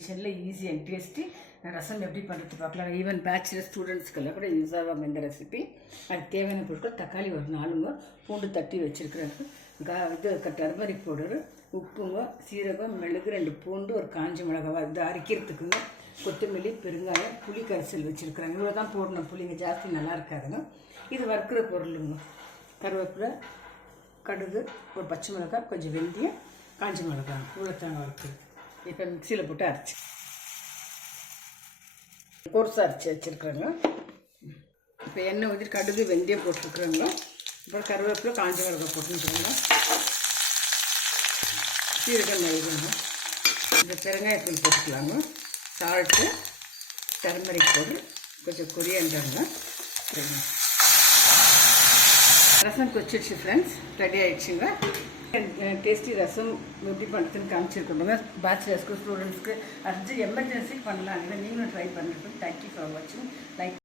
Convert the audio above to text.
கண்டிஷனில் easy and tasty ரசம் எப்படி பண்ணுறது பார்க்கலாம். ஈவன் பேச்சுலர் ஸ்டூடெண்ட்ஸ்க்கெல்லாம் கூட யூஸ் ஆவாங்க இந்த ரெசிபி. அதுக்கு தேவையான பொருட்கள் தக்காளி ஒரு 4, பூண்டு தட்டி வச்சுருக்குறாங்க, இது டர்மரிக் பவுடரு, உப்புங்க, சீரகம், மிளகு, 2 பூண்டு, ஒரு காஞ்ச மிளகாய் இது அரைக்கிறதுக்குங்க, கொத்தமல்லி, பெருங்காயம், புளி கரைசல் வச்சுருக்குறாங்க. இவ்வளோ தான் போடணும், புளிங்க ஜாஸ்தி நல்லா இருக்காதுங்க. இது வறுக்கிற பொருளுங்க, கருவேப்பிலை, கடுகு, ஒரு பச்சை மிளகாய், கொஞ்சம் வெந்தயம், காஞ்ச மிளகாய், இவ்வளோ தாங்க வறுக்குது. இப்போ மிக்சியில் போட்டு அரைச்சி கோர்ஸாக அரைச்சி வச்சுருக்குறாங்க. இப்போ எண்ணெய் ஊற்றி கடுகு வெந்தயம் போட்டுருக்குறாங்க. அப்புறம் கருவேப்பிலை, காஞ்ச மிளகாய் போட்டுருக்குறாங்க, சீரகம், மிளகுங்க, இந்த பெருங்காயத்தூள் போட்டுக்கலாங்க, சால்ட்டு, டர்மரிக் பவுடர், கொஞ்சம் கொரியாண்டருங்க. ரசம் கொச்சிடுச்சு ஃப்ரெண்ட்ஸ், ரெடி ஆகிடுச்சுங்க. டேஸ்டி ரசம் எப்படி பண்ணுறதுன்னு காமிச்சிருக்கோங்க. பேச்சுலர்ஸ்க்கு, ஸ்டூடெண்ட்ஸ்க்கு, அர்ஜென்ட் எமர்ஜென்சிக்கு பண்ணலாம். நீங்களும் ட்ரை பண்ணிட்டு. தேங்க்யூ ஃபார் வாட்சிங். லைக்